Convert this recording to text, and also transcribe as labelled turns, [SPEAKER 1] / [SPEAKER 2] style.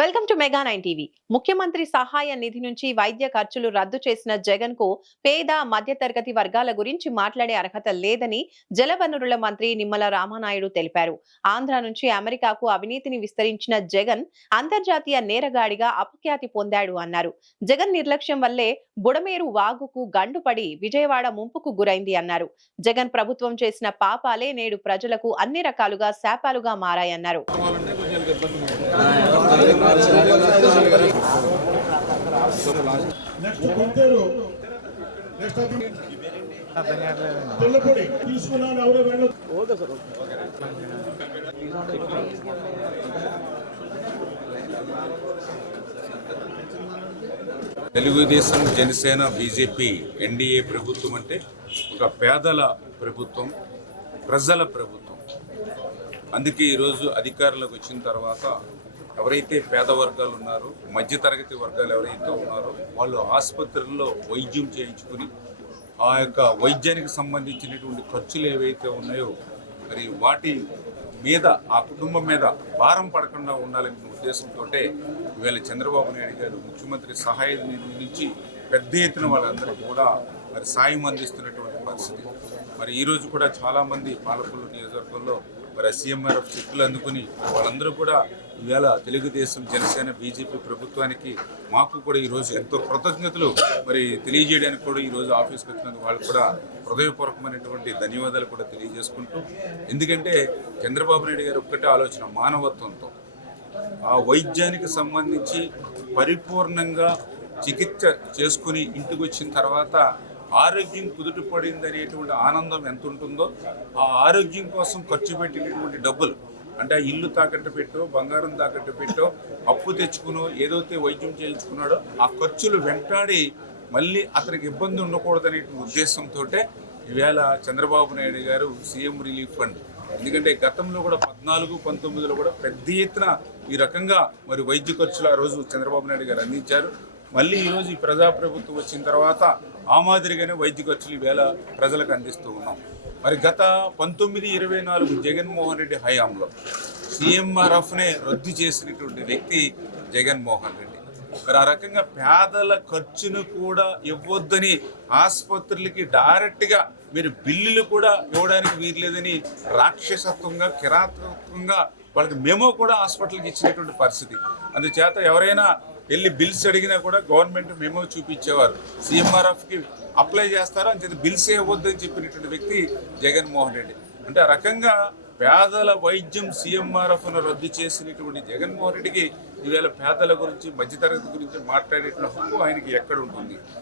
[SPEAKER 1] Welcome to mega nine TV. ముఖ్యమంత్రి సహాయ నిధి నుంచి వైద్య ఖర్చులు రద్దు చేసిన జగన్కు పేద మధ్యతరగతి వర్గాల గురించి మాట్లాడే అర్హత లేదని జలవనరుల మంత్రి నిమ్మల రామానాయుడు తెలిపారు. ఆంధ్ర నుంచి అమెరికాకు అవినీతిని విస్తరించిన జగన్ అంతర్జాతీయ నేరగాడిగా అపఖ్యాతి పొందాడు అన్నారు. జగన్ నిర్లక్ష్యం వల్లే బుడమేరు వాగుకు గండుపడి విజయవాడ ముంపుకు గురైంది అన్నారు. జగన్ ప్రభుత్వం చేసిన పాపాలే నేడు ప్రజలకు అన్ని రకాలుగా శాపాలుగా మారాయన్నారు.
[SPEAKER 2] తెల్లపొడి తీసుకున్నాను వెళ్ళదు
[SPEAKER 3] తెలుగుదేశం జనసేన బీజేపీ ఎన్డీఏ ప్రభుత్వం అంటే ఒక పేదల ప్రభుత్వం ప్రజల ప్రభుత్వం. అందుకే ఈరోజు అధికారంలోకి వచ్చిన తర్వాత ఎవరైతే పేద వర్గాలు ఉన్నారో మధ్యతరగతి వర్గాలు ఎవరైతే ఉన్నారో వాళ్ళు ఆసుపత్రుల్లో వైద్యం చేయించుకుని ఆ యొక్క వైద్యానికి సంబంధించినటువంటి ఖర్చులు ఏవైతే ఉన్నాయో మరి వాటి మీద ఆ కుటుంబం మీద భారం పడకుండా ఉండాలనే ఉద్దేశంతో ఇవాళ చంద్రబాబు నాయుడు గారు ముఖ్యమంత్రి సహాయ నిధి నుంచి పెద్ద ఎత్తున వాళ్ళందరికీ కూడా మరి సాయం అందిస్తున్నటువంటి పరిస్థితి. మరి ఈరోజు కూడా చాలామంది పాలకొల్లు నియోజకవర్గంలో మరి సీఎంఆర్ఎఫ్ చెక్కులు అందుకుని వాళ్ళందరూ కూడా ఇవాళ తెలుగుదేశం జనసేన బీజేపీ ప్రభుత్వానికి మాకు కూడా ఈరోజు ఎంతో కృతజ్ఞతలు. మరి తెలియజేయడానికి కూడా ఈరోజు ఆఫీస్కి వచ్చినందుకు వాళ్ళు కూడా హృదయపూర్వకమైనటువంటి ధన్యవాదాలు కూడా తెలియజేసుకుంటూ ఎందుకంటే చంద్రబాబు నాయుడు గారు ఒక్కటే ఆలోచన మానవత్వంతో. ఆ వైద్యానికి సంబంధించి పరిపూర్ణంగా చికిత్స చేసుకుని ఇంటికి వచ్చిన తర్వాత ఆరోగ్యం కుదుటపడింది అనేటువంటి ఆనందం ఎంత ఉంటుందో ఆ ఆరోగ్యం కోసం ఖర్చు పెట్టినటువంటి డబ్బులు అంటే ఆ ఇల్లు తాకట్టు పెట్టో బంగారం తాకట్టు పెట్టో అప్పు తెచ్చుకునో ఏదైతే వైద్యం చేయించుకున్నాడో ఆ ఖర్చులు వెంటాడి మళ్ళీ అతనికి ఇబ్బంది ఉండకూడదనే ఉద్దేశంతో ఈవేళ చంద్రబాబు నాయుడు గారు సీఎం రిలీఫ్ ఫండ్. ఎందుకంటే గతంలో కూడా పద్నాలుగు పంతొమ్మిదిలో కూడా పెద్ద ఎత్తున ఈ రకంగా మరి వైద్య ఖర్చులు ఆ రోజు చంద్రబాబు నాయుడు గారు అందించారు. మళ్ళీ ఈరోజు ఈ ప్రజాప్రభుత్వం వచ్చిన తర్వాత ఆ మాదిరిగానే వైద్య ఖర్చులు ఈవేళ ప్రజలకు అందిస్తూ ఉన్నాం. మరి గత పంతొమ్మిది ఇరవై నాలుగు జగన్మోహన్ రెడ్డి హయాంలో సీఎంఆర్ఎఫ్నే రద్దు చేసినటువంటి వ్యక్తి జగన్మోహన్ రెడ్డి. మరి ఆ రకంగా పేదల ఖర్చును కూడా ఇవ్వద్దని ఆసుపత్రులకి డైరెక్ట్గా మీరు బిల్లులు కూడా ఇవ్వడానికి వీర్లేదని రాక్షసత్వంగా కిరాతకంగా వాళ్ళకి మేము కూడా హాస్పిటల్కి ఇచ్చినటువంటి పరిస్థితి. అందుచేత ఎవరైనా వెళ్ళి బిల్స్ అడిగినా కూడా గవర్నమెంట్ మెమో చూపించేవారు. సీఎంఆర్ఎఫ్కి అప్లై చేస్తారు? అని చెప్పి బిల్స్ ఇవ్వద్దని చెప్పినటువంటి వ్యక్తి జగన్మోహన్ రెడ్డి. అంటే ఆ రకంగా పేదల వైద్యం సీఎంఆర్ఎఫ్ను రద్దు చేసినటువంటి జగన్మోహన్ రెడ్డికి ఈవేళ పేదల గురించి మధ్యతరగతి గురించి మాట్లాడేటువంటి హక్కు ఆయనకి ఎక్కడ ఉంటుంది?